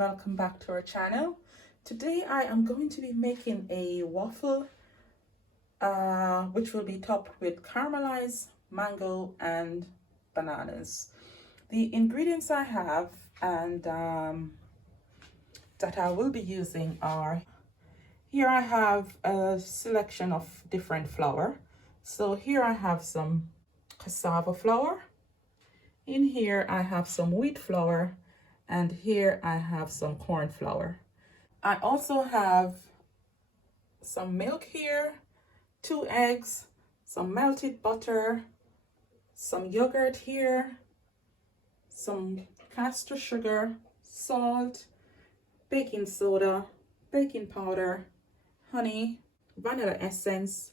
welcome back to our channel. Today I am going to be making a waffle which will be topped with caramelized mango and bananas. The ingredients I have and that I will be using are, here I have a selection of different flour. So here I have some cassava flour. In here I have some wheat flour, and here I have some corn flour. I also have some milk here, 2 eggs, some melted butter, some yogurt here, some castor sugar, salt, baking soda, baking powder, honey, vanilla essence.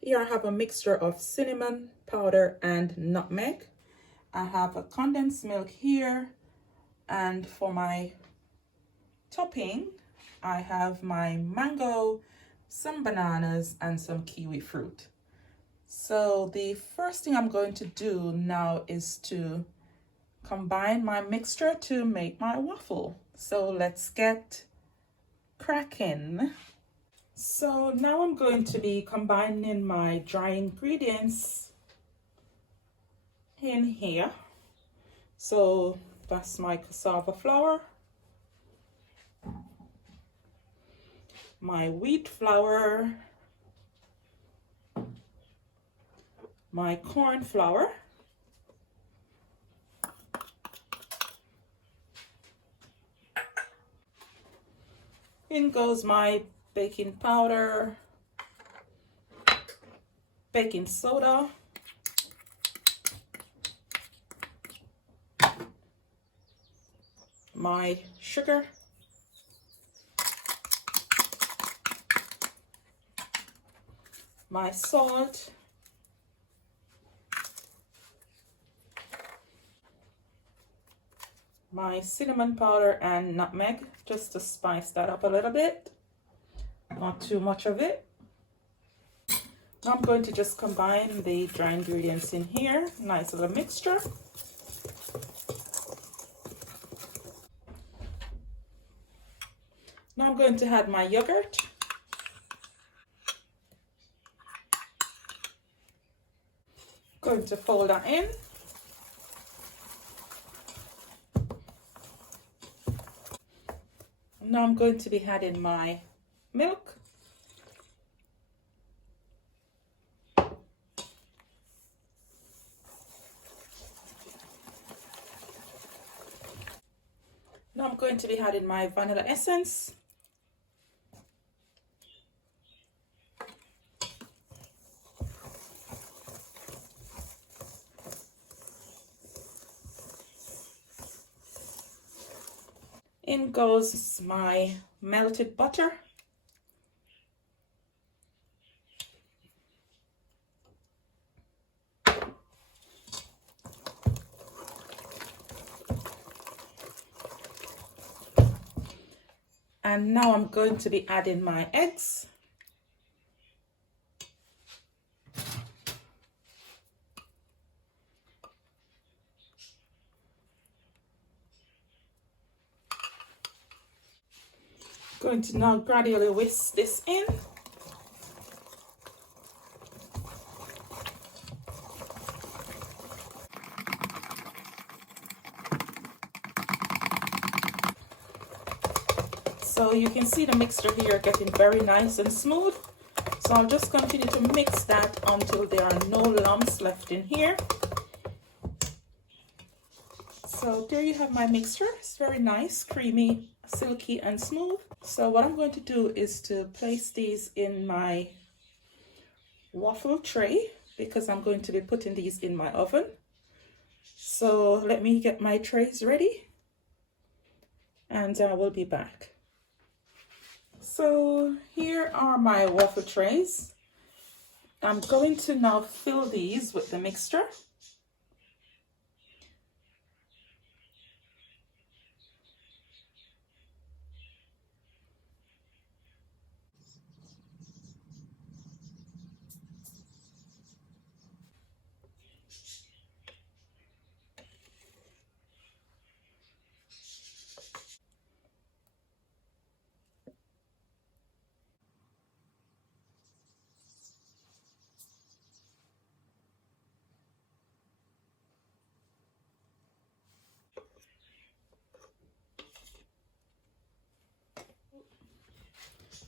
Here I have a mixture of cinnamon powder and nutmeg. I have a condensed milk here, and for my topping I have my mango, some bananas, and some kiwi fruit. So the first thing I'm going to do now is to combine my mixture to make my waffle. So let's get cracking. So now I'm going to be combining my dry ingredients in here. So that's my cassava flour, my wheat flour, my corn flour, in goes my baking powder, baking soda, my sugar, my salt, my cinnamon powder and nutmeg, just to spice that up a little bit, not too much of it. Now I'm going to just combine the dry ingredients in here, nice little mixture. Now I'm going to add my yogurt. Going to fold that in. Now I'm going to be adding my milk. Now I'm going to be adding my vanilla essence. In goes my melted butter. And now I'm going to be adding my eggs. Going to now gradually whisk this in. So you can see the mixture here getting very nice and smooth. So I'll just continue to mix that until there are no lumps left in here. So there you have my mixture. It's very nice, creamy, silky, and smooth. So what I'm going to do is to place these in my waffle tray, because I'm going to be putting these in my oven. So let me get my trays ready, and I will be back. So here are my waffle trays. I'm going to now fill these with the mixture.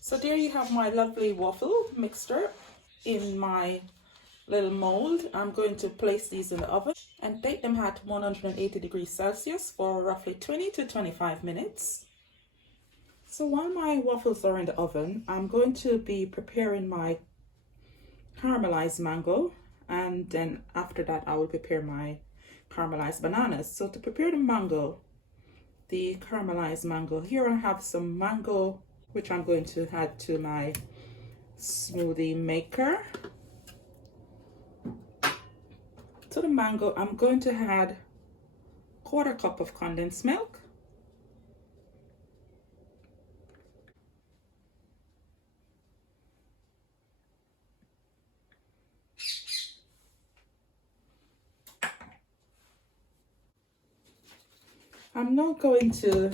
So there you have my lovely waffle mixture in my little mold. I'm going to place these in the oven and bake them at 180 degrees Celsius for roughly 20 to 25 minutes. So while my waffles are in the oven, I'm going to be preparing my caramelized mango, and then after that I will prepare my caramelized bananas. So to prepare the caramelized mango, here I have some mango which I'm going to add to my smoothie maker. To the mango, I'm going to add 1/4 cup of condensed milk, I'm now going to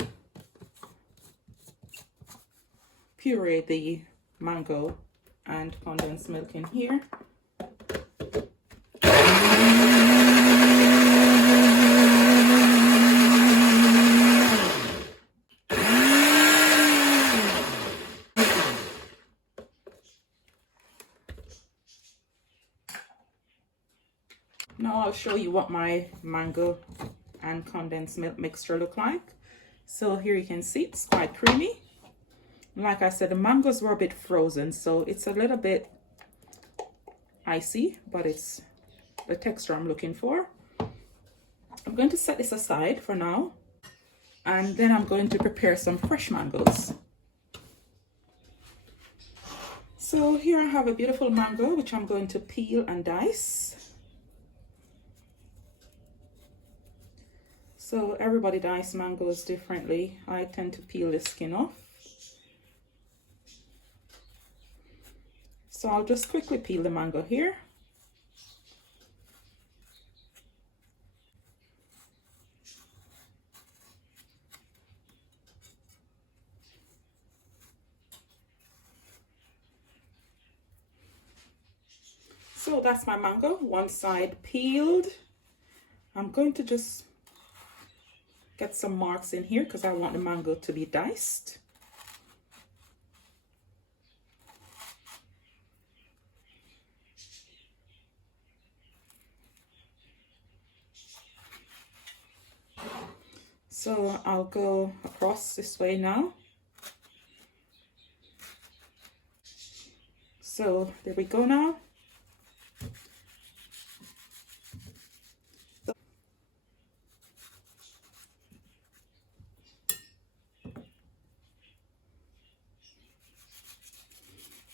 puree the mango and condensed milk in here. Now I'll show you what my mango and condensed milk mixture look like. So here you can see it's quite creamy. Like I said, the mangoes were a bit frozen, so it's a little bit icy, but it's the texture I'm looking for. I'm going to set this aside for now, and then I'm going to prepare some fresh mangoes. So here I have a beautiful mango which I'm going to peel and dice. So everybody dices mangoes differently. I tend to peel the skin off. So I'll just quickly peel the mango here. So that's my mango, one side peeled. I'm going to just get some marks in here because I want the mango to be diced. So I'll go across this way now. So there we go now.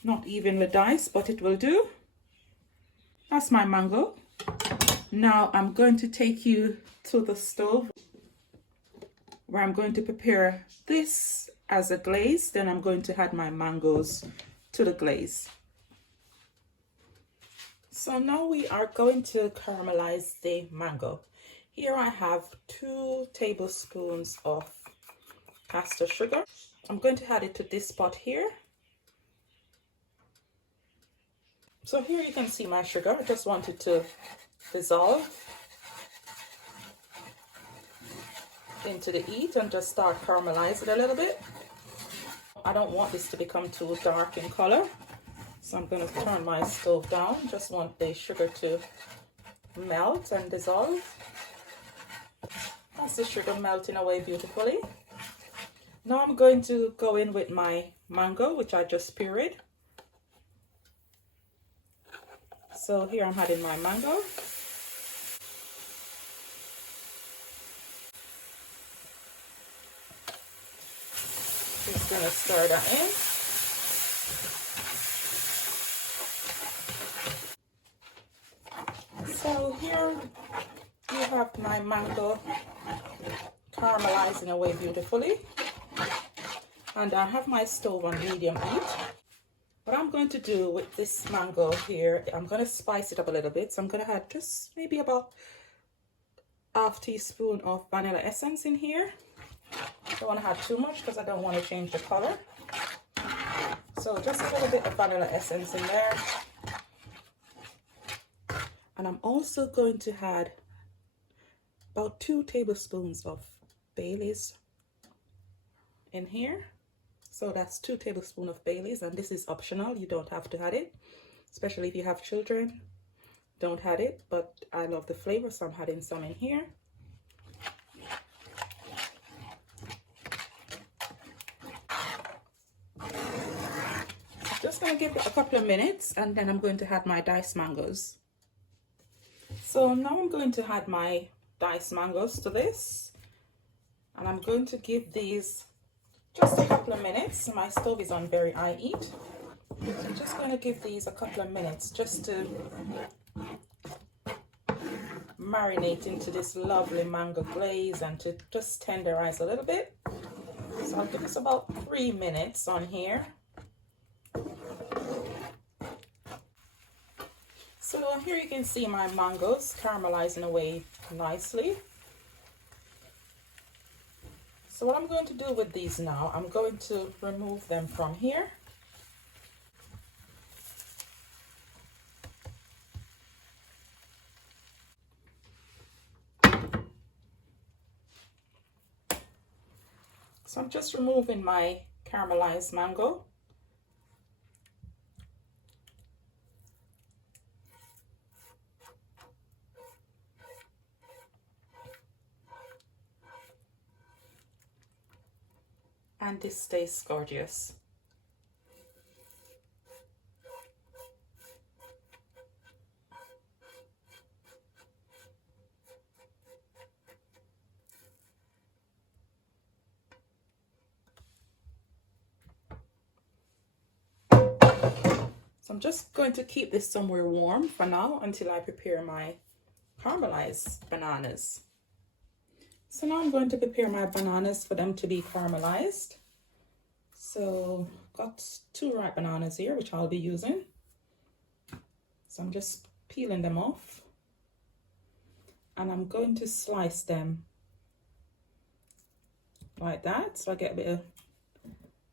Not evenly diced, but it will do. That's my mango. Now I'm going to take you to the stove where I'm going to prepare this as a glaze. Then I'm going to add my mangoes to the glaze. So now we are going to caramelize the mango. Here I have 2 tablespoons of caster sugar. I'm going to add it to this pot here. So here you can see my sugar. I just want it to dissolve into the heat and just start caramelizing it a little bit. I don't want this to become too dark in color, so I'm going to turn my stove down. Just want the sugar to melt and dissolve. That's the sugar melting away beautifully. Now I'm going to go in with my mango, which I just pureed. So here I'm adding my mango. Just gonna stir that in. So here you have my mango caramelizing away beautifully. And I have my stove on medium heat. What I'm going to do with this mango here, I'm going to spice it up a little bit. So I'm going to add just maybe about 1/2 teaspoon of vanilla essence in here. I don't want to add too much because I don't want to change the color. So just a little bit of vanilla essence in there. And I'm also going to add about 2 tablespoons of Baileys in here. So that's 2 tablespoons of Baileys, and this is optional. You don't have to add it, especially if you have children. Don't add it, but I love the flavor, so I'm adding some in here. Just going to give it a couple of minutes, and then I'm going to add my diced mangoes. So now I'm going to add my diced mangoes to this, and I'm going to give these just a couple of minutes. My stove is on very high heat, so I'm just going to give these a couple of minutes just to marinate into this lovely mango glaze and to just tenderize a little bit. So I'll give this about 3 minutes on here. So here you can see my mangoes caramelizing away nicely. So what I'm going to do with these now, I'm going to remove them from here. So I'm just removing my caramelized mango. And this tastes gorgeous. So I'm just going to keep this somewhere warm for now until I prepare my caramelized bananas. So now I'm going to prepare my bananas for them to be caramelized. So got 2 ripe bananas here, which I'll be using. So I'm just peeling them off, and I'm going to slice them like that, so I get a bit of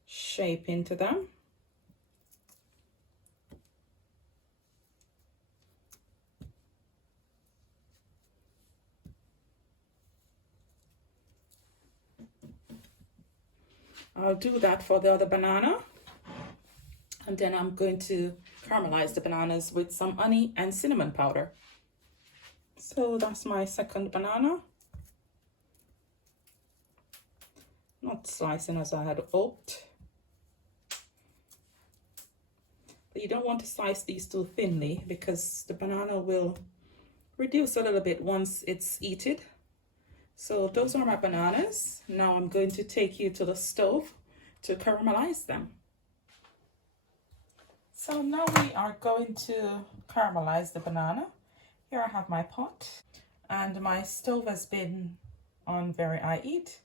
shape into them. I'll do that for the other banana, and then I'm going to caramelize the bananas with some honey and cinnamon powder. So that's my second banana. Not slicing as I had hoped. But you don't want to slice these too thinly because the banana will reduce a little bit once it's heated. So those are my bananas. Now I'm going to take you to the stove to caramelize them. So now we are going to caramelize the banana. Here I have my pot, and my stove has been on very high heat.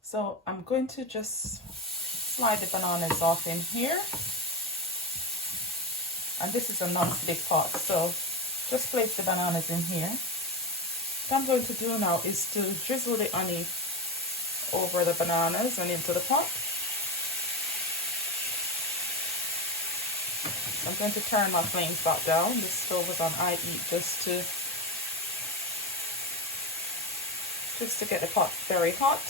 So I'm going to just slide the bananas off in here. And this is a non-stick pot, so just place the bananas in here. What I'm going to do now is to drizzle the honey over the bananas and into the pot. I'm going to turn my flames back down. The stove is on high heat just to get the pot very hot.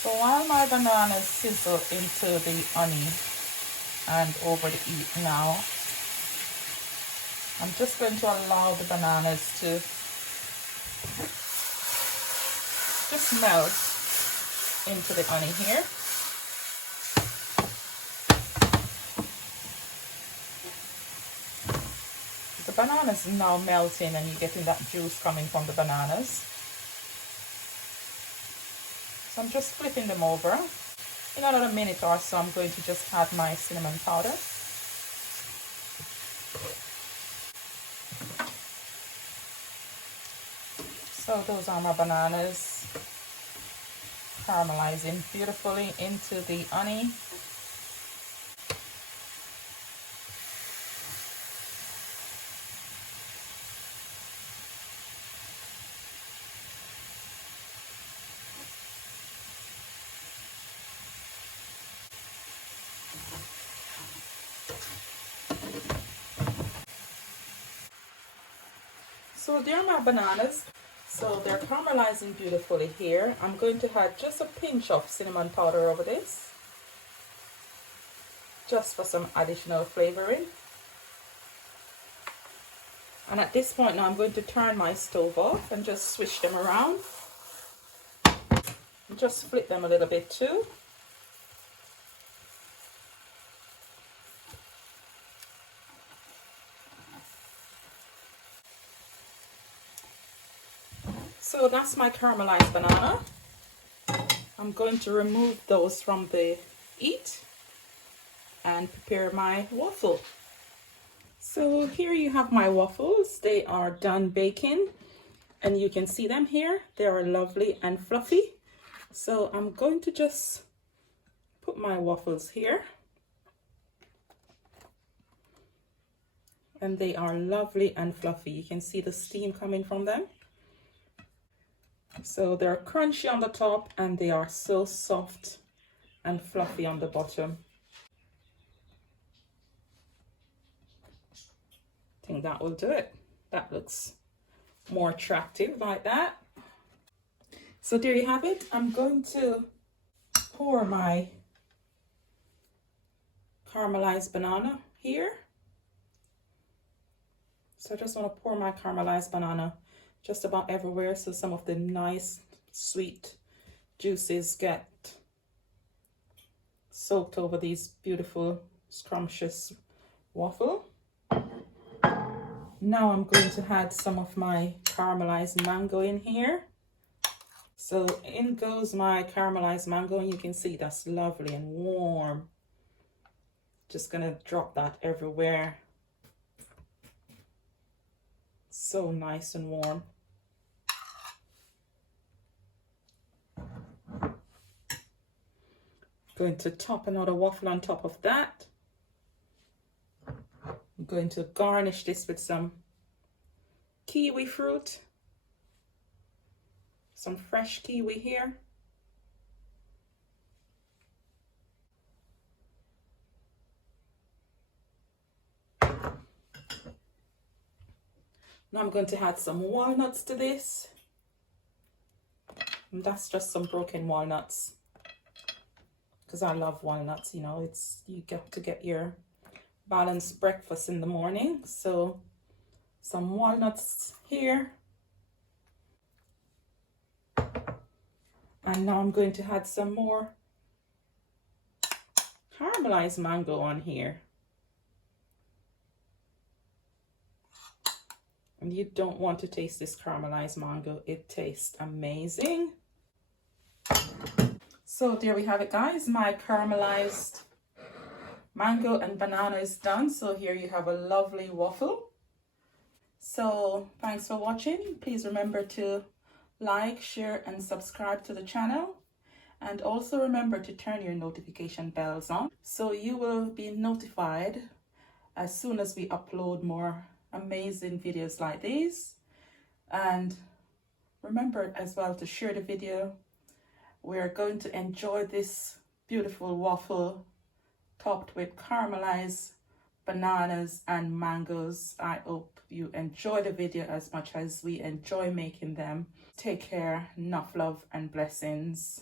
So while my bananas sizzle into the honey and over the heat now, I'm just going to allow the bananas to just melt into the honey here. The bananas now melting, and you're getting that juice coming from the bananas. So I'm just flipping them over. In another minute or so, I'm going to just add my cinnamon powder. So those are my bananas caramelizing beautifully into the honey. So there are my bananas. So they're caramelizing beautifully here. I'm going to add just a pinch of cinnamon powder over this, just for some additional flavoring. And at this point now I'm going to turn my stove off and just switch them around. And just flip them a little bit too. So that's my caramelized banana. I'm going to remove those from the heat and prepare my waffle. So here you have my waffles. They are done baking and you can see them here. They are lovely and fluffy. So I'm going to just put my waffles here. And they are lovely and fluffy. You can see the steam coming from them. So they're crunchy on the top and they are so soft and fluffy on the bottom. I think that will do it. That looks more attractive like that. So there you have it. I'm going to pour my caramelized banana here. So I just want to pour my caramelized banana just about everywhere so some of the nice sweet juices get soaked over these beautiful scrumptious waffle. Now I'm going to add some of my caramelized mango in here. So in goes my caramelized mango, and you can see that's lovely and warm. Just gonna drop that everywhere. So nice and warm. Going to top another waffle on top of that. I'm going to garnish this with some kiwi fruit. Some fresh kiwi here. Now I'm going to add some walnuts to this. And that's just some broken walnuts. Because I love walnuts, you know, you got to get your balanced breakfast in the morning. So some walnuts here. And now I'm going to add some more caramelized mango on here. And you don't want to taste this caramelized mango. It tastes amazing. So there we have it, guys. My caramelized mango and banana is done. So here you have a lovely waffle. So thanks for watching. Please remember to like, share, and subscribe to the channel. And also remember to turn your notification bells on so you will be notified as soon as we upload more amazing videos like these. And remember as well to share the video. We're going to enjoy this beautiful waffle topped with caramelized bananas and mangoes. I hope you enjoy the video as much as we enjoy making them. Take care, enough love and blessings.